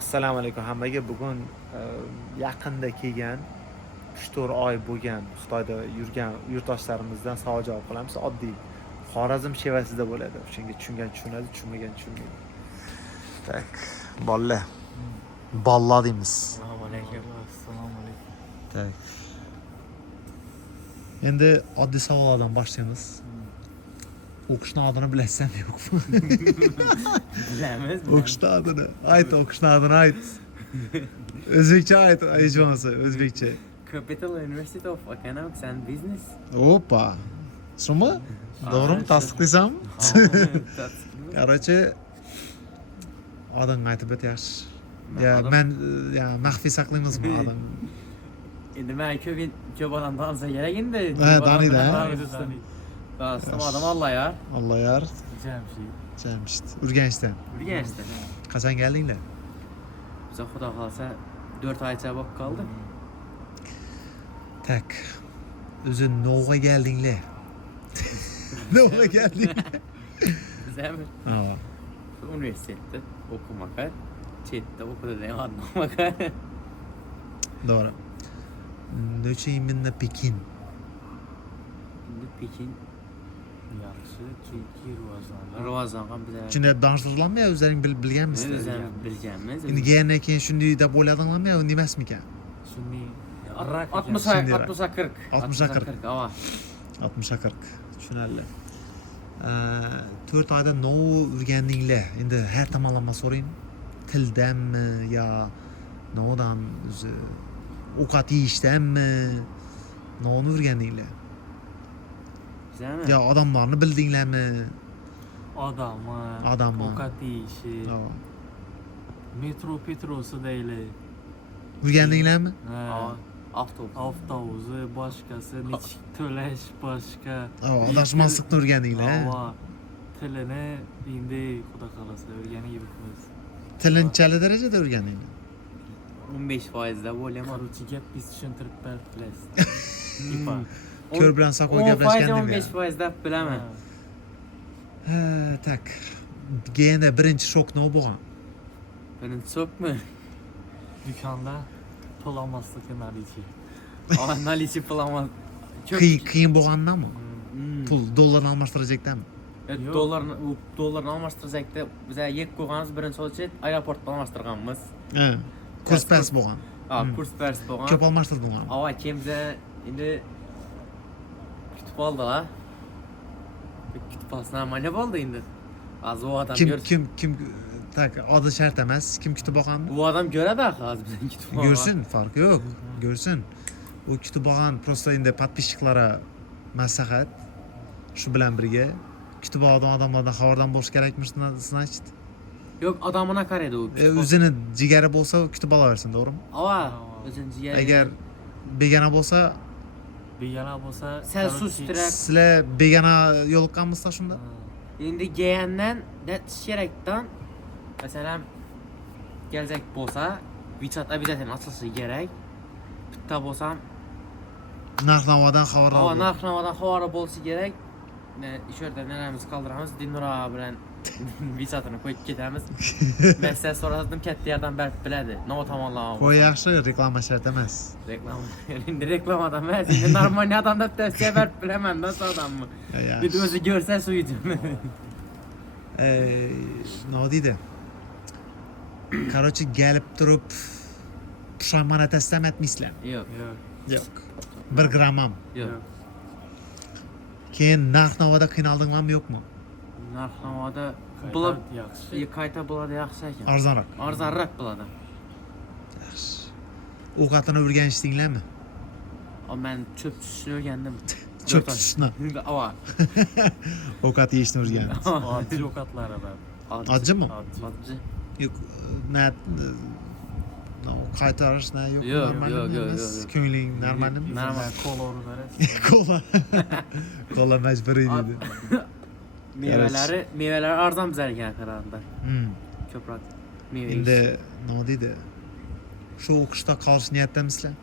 Assalomu alaykum hammaga. Bugun yaqinda kelgan 3-4 oy bo'lgan Xitoyda yurgan yurtdoshlarimizdan savol javob qilamiz. Oddiy Xorazm shevasida bo'ladi. Shunga tushungan tushunadi, tushunmagan tushunmaydi. Tak, bolla. Bolla deymiz. Assalomu alaykum. Assalomu alaykum. Tak. Endi oddiy savollardan boshlaymiz. O'qishni adını bilasizmi yo'qmi? Bilamiz. O'qishni adını. Ayt, o'qishni adını ayt. O'zbekcha ayt, hech bo'lmasa o'zbekcha. Capital University of Economics and Business. Опа. Shumi? To'g'rimi? Tasdiqlaysam? Короче, adını aytib o't yaxshi. Ya men maxfiy saqlaymizmi adını? Endi men ko'p odam tanisa kerak endi. Ha, taniydi, ha? Dostum adam Allah ya. Allah yar. Jamshid. Urganchdan. Urganchda. Qachon keldinglar? Bize xudo xolasa 4 oycha bo'lib qoldi. Tak. O'zi Novga keldinglar. Novga keldinglar. Bizami Ha. universitetda o'qimoqqa, chetda o'qidigan odamga. Doğru. Neçe iminle Pekin. Endi Pekin Yaxshi, chunki rivojlangan bizlar. Shunday danıştırılanmı ya o'zlaring bilganmisizlar? O'zimiz bilganmiz. Endi kelgandan keyin shunday deb o'yladinglarmi yo unda emasmikan? sun'iy 60'a 40. 60'a 40. Ava. 60'a 40. Tushunarli. 4 oyda nov o'rgandinglar. Endi har tomonlama so'rayim. Tildanmi yo novdan o'zi ovqat yeyishdanmi? Novni o'rgandinglar? Bizami? Yo odamlarni bildinglarmi? odamı, ovqat yeyishi, Yo. metro petrosi deyli. O'rgandinglarmi? Ava. Avtobus. Avtobusi, boshqasi, nechik to'lash, boshqa. Adashmaslikni o'rgandinglar. Ava, tilini endi xudo xolasa o'rganib yuribmiz. Tilinchali darajada o'rgandinglar. 15% da bo'laman. Короче, gap biz tushuntirib berib bilasiz. Ipa. Ko'r bilan saqov 10% gaplashgandinglar. 15% da bilaman. Ha, tak. Genda birinchi shok nima bo'lgan? Birinchi sokmi? Dükkanda pul olmasligi narichi. Ava nalichi pulama. Qiyin bo'lgandanmi? Pul dollarni almashtirajakdanmi? Yo'q. Dollarni almashtirsakda biza yek qo'yganmiz birinchi so'chit aeroportdan almashtirganmiz. Ha. Kurs pas bo'lgan. Ha, kurs pers bo'lgan. Ko'p almashtirdinglar. Ava kimsa endi kutib oldilar. Kutib olsa nima bo'ldi endi? Az u odam Kim tak odi shart emas. Kim kutib olganmi? Bu adam ko'radi hozir bizdan kutib olgan. Görsün, farqi yo'q. Görsün. O kutib olgan prosta endi podpисчиклары maslahat shu bilan birga kutib olgan odamlardan xabardor bo'lish kerakmish значит. Yo'q, odamına qaraydi u. O'zini jigari bo'lsa kutib olaversin, to'g'rimi? Ava, o'zini jigari. Agar begona bo'lsa, Begona bo'lsa, Sen sustirak. sizlar begona yo'liqqanmisizlar shunda? Endi kelgandan datish kerakdan. Masalan, kelajak bo'lsa, WeChat обязательно ochilishi kerak. Bitta bo'lsam, Narx-navodan xabardor ava bo'l. narx-navodan xabar bo'lsa kerak. O'sha yerda nelarimiz qoldiramiz, Dinura bilan WeChat'ini qo'yib ketamiz. Men sizga so'radim, katta yerdan berib biladi. Nima tomonlama. Qo'y yaxshi, reklama shart emas. Reklama. Endi reklamadan emas, endi normal odam deb tavsiya berib bilaman-da odamni. Yaxshi. Endi o'zi ko'rsa suydi. Nima deydi? Короче, gelib turib pushaymon tashlamayapsizlar. Yo'q. Yo'q. 1 gram ham. Yo'q. Keyin narx-navoda qiynaldinglarmi yo'qmi? Narx-navoda Qayta bo'lib, yaxshi. qayta bo'ladi yaxshi ekan. Arzonroq. Arzonroq bo'ladi. Yaxshi. Ovqatini o'rganishdinglarmi? Men cho'p tushishni o'rgandim. Cho'p tutishni. Ava. Ovqat yeyishni o'rgandingiz. Oddiy ovqatlari bor. Odjimi? Oddiy. Yo'q, qaytarish yo'q. Yo'q, normalmi yo'q, yo'q, emas? yo'q. Ko'ngling normalmi? Normal. Kolor berasiz. Kola. Kola majburiy dedi. Mevalar arzon bizlarga qaraganda. Ko'proq meva. Endi nima deydi? Shu o'qishda qolish niyatdamisizlar?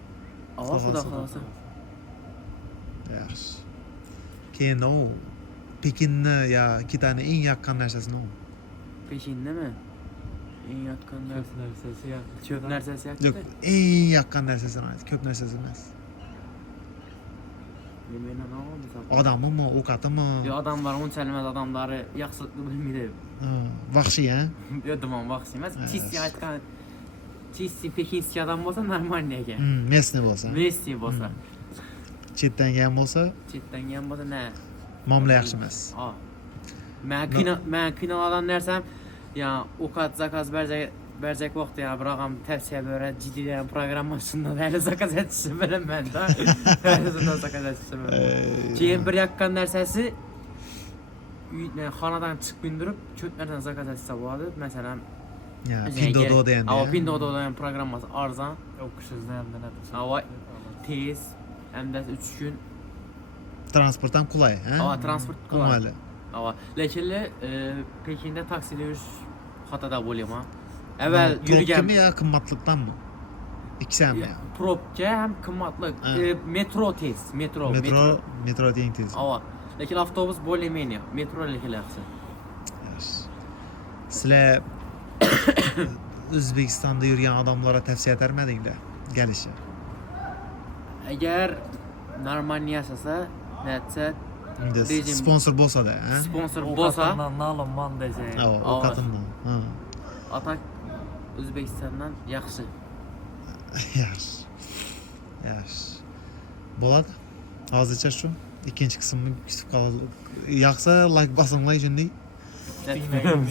Ava xudo xolasa. Yaxshi. Keyin o Pekinni ya Kitani eng yaqin narsasi nima? Pekinnimi? Eng yaqin Köp narsasi yaxshi. ko'p narsasi Yo'q, yaxshi. eng yaqin narsasini ayt, ko'p narsasi emas. Men nima misol. Odamimi, ovqatimi? Yo odamlar unchalik emas, odamlari yaxshilikni bilmaydi. Ha, vahshiy, ha? Yo dumon vaqt emas. Ha, Chisi aytgan Chisi pekinskiy odam bo'lsa normal ekan. Mesni bo'lsa. Messi bo'lsa, Chetdan kelgan bo'lsa, chetdan kelgan bo'lsa na. muomala yaxshi emas. Ha. Men kinodan narsam ya ovqat zakaz beracak vaqtda ya bir ağam tavsiye böyle ciddileyen programmasında böyle zakaz etişi bilinmem da. Her zakaz etişi bilinmem. Keyin bir yakkan narsasi xonadan chiqib bindirib ko'plardan zakaz etsa bo'ladi. Masalan, Ya, Pindodo degan. Ava Pindodo degan programmasi arzon, O'qishingizni ham nima Ava tez, hamda 3 kun. Transportdan qulay, ha? Ava transport qulay. Mayli. Ava lekin Pekinda taksida yurish xatada bo'laman. Avval yurgan Probkami ya qimmatlikdanmi? İkisami ya. probka ham qimmatli. Ha. Metro tez, Metro teng tez. Ava. Lekin avtobus bo'lmaydi. Metro lekin yaxshi. Yaxshi. Sizlar O'zbekistonda yurgan odamlarga tavsiya etarmidinglar? Kelishi. Agar normal yashasa, natsa Unda Rejim- sponsor bo'lsa-da, ha? sponsor bo'lsa, nalomman desa. Ovqatimni. Ha. atak O'zbekistondan yaxshi. Yaxshi. Yaxshi. Bo'ladi. Hozircha shu. Ikkinchi qismni kutib qoladi. Yaxshi like bosinglar shunday. Tinglang.